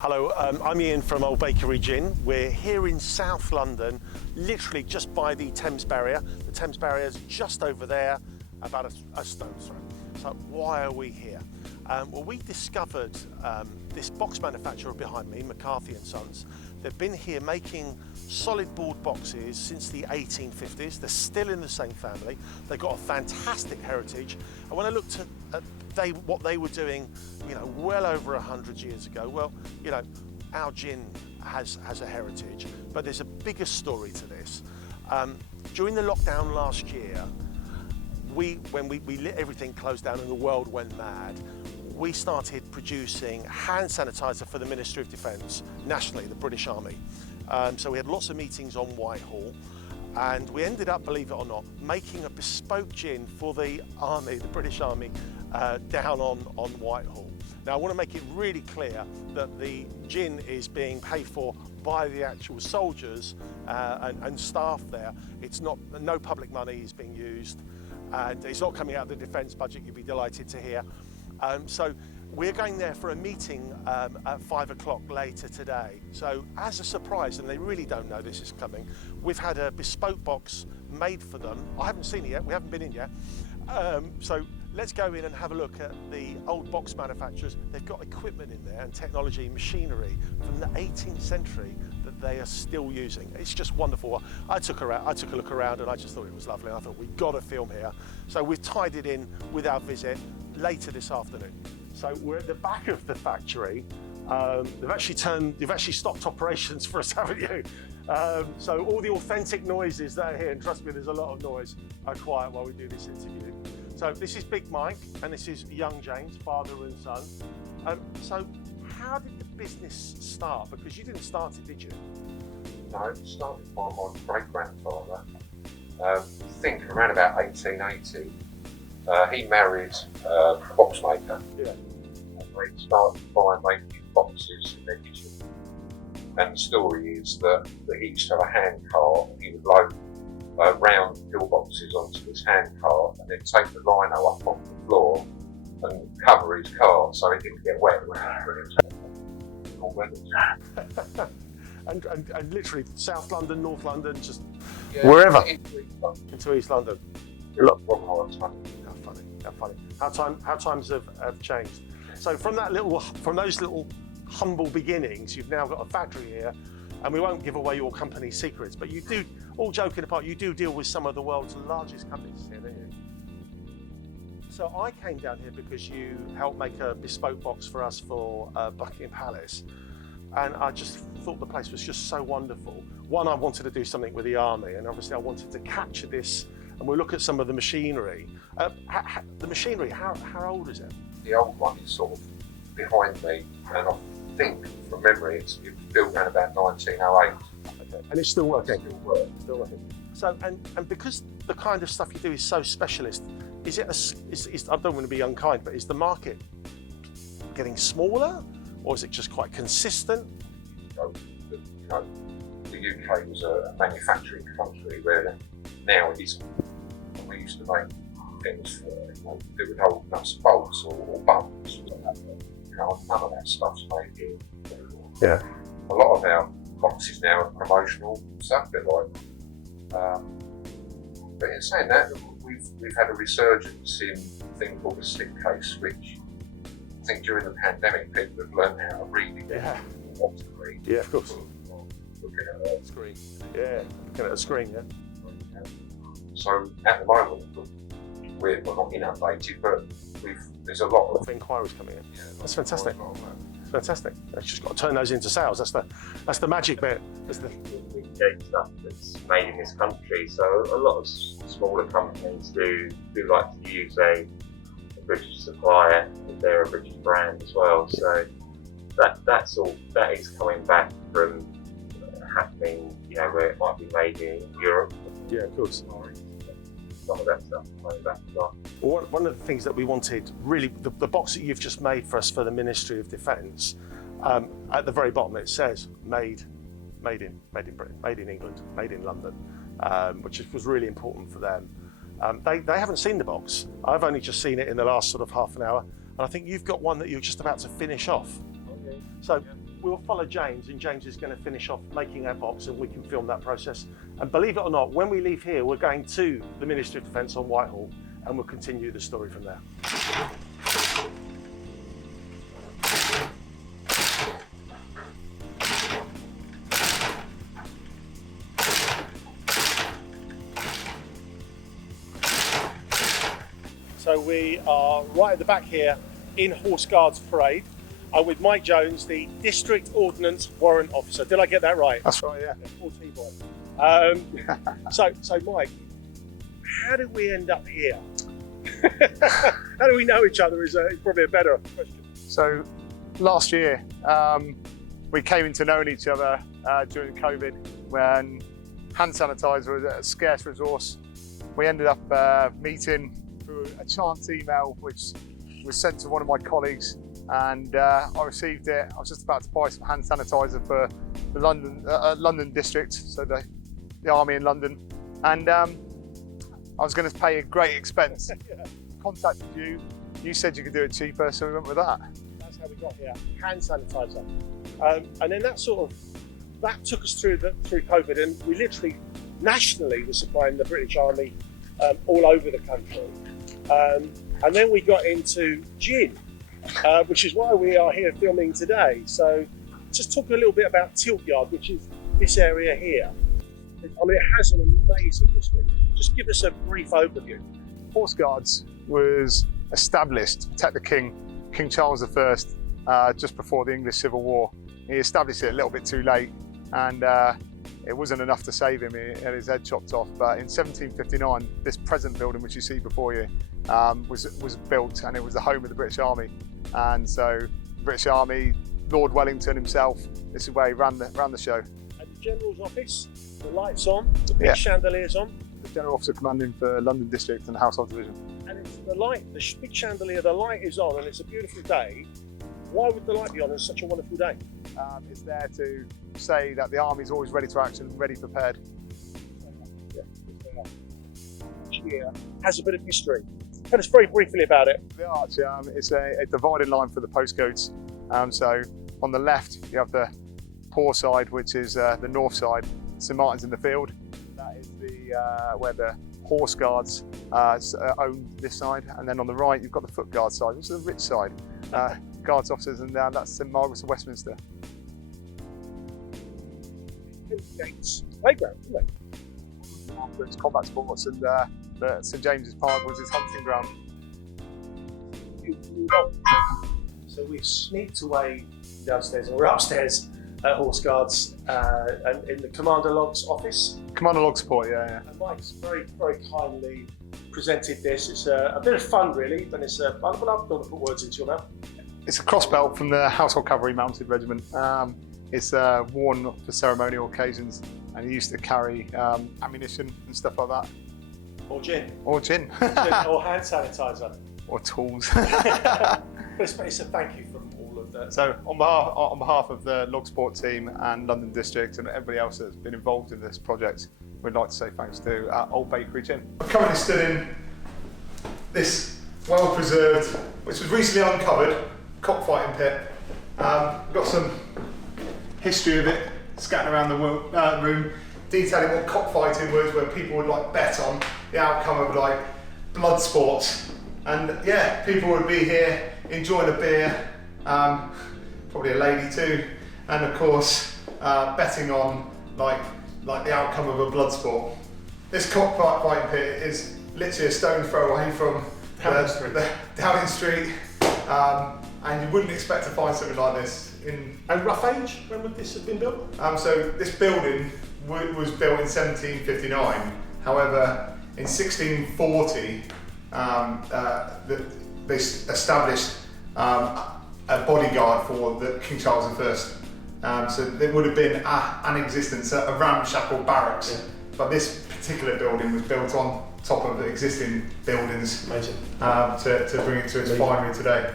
Hello, I'm Ian from Old Bakery Gin. We're here in South London, literally just by the Thames Barrier. The Thames Barrier is just over there, about a stone's throw. So why are we here? Well, we discovered this box manufacturer behind me, McCarthy and Sons. They've been here making solid board boxes since the 1850s. They're still in the same family. They've got a fantastic heritage. And when I looked at what they were doing, well over 100 years ago, well, our gin has a heritage, but there's a bigger story to this. During the lockdown last year, when we let everything close down and the world went mad, we started producing hand sanitizer for the Ministry of Defence nationally, the British Army. So we had lots of meetings on Whitehall, and we ended up, believe it or not, making a bespoke gin for the Army, the British Army, down on Whitehall. Now I want to make it really clear that the gin is being paid for by the actual soldiers and staff there. It's not, no public money is being used, and it's not coming out of the defence budget, you'd be delighted to hear. So we're going there for a meeting at 5 o'clock later today. So as a surprise, and they really don't know this is coming, we've had a bespoke box made for them. I haven't seen it yet, we haven't been in yet. So let's go in and have a look at the old box manufacturers. They've got equipment in there and technology, machinery from the 18th century that they are still using. It's just wonderful. I took a look around and I just thought it was lovely. I thought we've got to film here. So we've tied it in with our visit later this afternoon. So we're at the back of the factory. They've actually stopped operations for us, haven't you? So all the authentic noises that are here, and trust me, there's a lot of noise, are quiet while we do this interview. So this is Big Mike, and this is young James, father and son. So how did the business start? Because you didn't start it, did you? No, it started by my great-grandfather. I think around about 1880. He married a boxmaker. Yeah. And they started by making boxes in their kitchen. And the story is that he used to have a hand cart, and he would load round pillboxes onto his hand cart and then take the lino up off the floor and cover his cart so it didn't get wet when he put it in. And literally South London, North London, just wherever into East London. Look, how funny. How times have changed. So from those little humble beginnings, you've now got a factory here, and we won't give away your company's secrets, but you do, all joking apart, you do deal with some of the world's largest companies here, don't you? So I came down here because you helped make a bespoke box for us for Buckingham Palace, and I just thought the place was just so wonderful. One, I wanted to do something with the army, and obviously I wanted to capture this, and we'll look at some of the machinery. The machinery, how old is it? The old one is sort of behind me, and I think from memory it was built around about 1908. Okay. And it's still working? Still working. So, and because the kind of stuff you do is so specialist, is it I don't want to be unkind, but is the market getting smaller, or is it just quite consistent? The UK was a manufacturing country where now it isn't. We used to make things that would hold nuts and bolts or bumps. None of that stuff's made here. Yeah. A lot of our boxes now are promotional stuff, a bit like. But in saying that, we've had a resurgence in a thing called a slipcase, which I think during the pandemic people have learned how to read it. Yeah. What to read. Yeah, of course. Looking at a screen. Yeah, looking at a screen, yeah. So at the moment, we're not inundated, but there's a lot of inquiries coming in. Yeah, that's fantastic. Fantastic. It's just got to turn those into sales. That's the magic bit. We get stuff that's made in this country, so a lot of smaller companies do like to use a British supplier if they're a British brand as well. So that is coming back from happening, where it might be made in Europe. Yeah, of course. Some of that stuff coming back as well. One of the things that we wanted, really, the box that you've just made for us for the Ministry of Defence, at the very bottom it says made in Britain, made in England, made in London, which was really important for them. They haven't seen the box. I've only just seen it in the last sort of half an hour, and I think you've got one that you're just about to finish off. Okay. So we'll follow James, and James is going to finish off making our box, and we can film that process. And believe it or not, when we leave here, we're going to the Ministry of Defence on Whitehall, and we'll continue the story from there. So we are right at the back here in Horse Guards Parade with Mike Jones, the District Ordnance Warrant Officer. Did I get that right? That's right, yeah. 14 boy. So Mike, how did we end up here? How do we know each other is probably a better question. So last year, we came into knowing each other during COVID when hand sanitizer was a scarce resource. We ended up meeting through a chance email which was sent to one of my colleagues, and I received it. I was just about to buy some hand sanitizer for the London district, so the army in London, and I was going to pay a great expense. Yeah. Contacted you, you said you could do it cheaper, so we went with that. That's how we got here, hand sanitizer. And then that took us through COVID, and we literally nationally were supplying the British Army all over the country. And then we got into gin, which is why we are here filming today. So just talk a little bit about Tiltyard, which is this area here. I mean, it has an amazing history. Just give us a brief overview. Horse Guards was established to protect the King Charles I, just before the English Civil War. He established it a little bit too late, and it wasn't enough to save him. He had his head chopped off. But in 1759, this present building, which you see before you, was built, and it was the home of the British Army. And so the British Army, Lord Wellington himself, this is where he ran the show. At the General's office, the lights on, the big chandeliers on. The General Officer Commanding for London District and the Household Division. And it's the light, the big chandelier, the light is on, and it's a beautiful day. Why would the light be on on such a wonderful day? It's there to say that the army is always ready to action, ready prepared. Yeah, has a bit of history. Tell us very briefly about it. The arch, it's a dividing line for the postcodes. So on the left, you have the poor side, which is the north side, St Martin's in the Field. That is where the Horse Guards own this side. And then on the right, you've got the Foot Guard side, which is the rich side. Guards officers, and that's St Margaret's of Westminster. Gates playground, isn't it? It's combat sports, and St James's Park was his hunting ground. So we've sneaked away downstairs, and we're upstairs at Horse Guards and in the Commander Log's office. Commander Log support, yeah. And Mike's very, very kindly presented this. It's a bit of fun, really, but it's I don't want to put words into your mouth. It's a cross belt from the Household Cavalry Mounted Regiment. It's worn for ceremonial occasions, and he used to carry ammunition and stuff like that. Or gin. Or gin. Or hand sanitizer. Or tools. But it's a thank you from all of that. So on behalf of the Log Sport team and London District and everybody else that's been involved in this project, we'd like to say thanks to Old Bakery Gin. I'm currently stood in this well-preserved, which was recently uncovered, Cockfighting Pit. We've got some history of it scattered around the room, detailing what cockfighting was, where people would like bet on the outcome of like blood sports, and yeah, people would be here enjoying a beer, probably a lady too, and of course betting on like the outcome of a blood sport. This cockfighting pit is literally a stone throw away from Downing Street, and you wouldn't expect to find something like this. And rough age, when would this have been built? So this building was built in 1759. However, in 1640, they established a bodyguard for the King Charles I. So there would have been an existence, a ramshackle barracks. Yeah. But this particular building was built on top of the existing buildings. Amazing. To bring it to its finery today.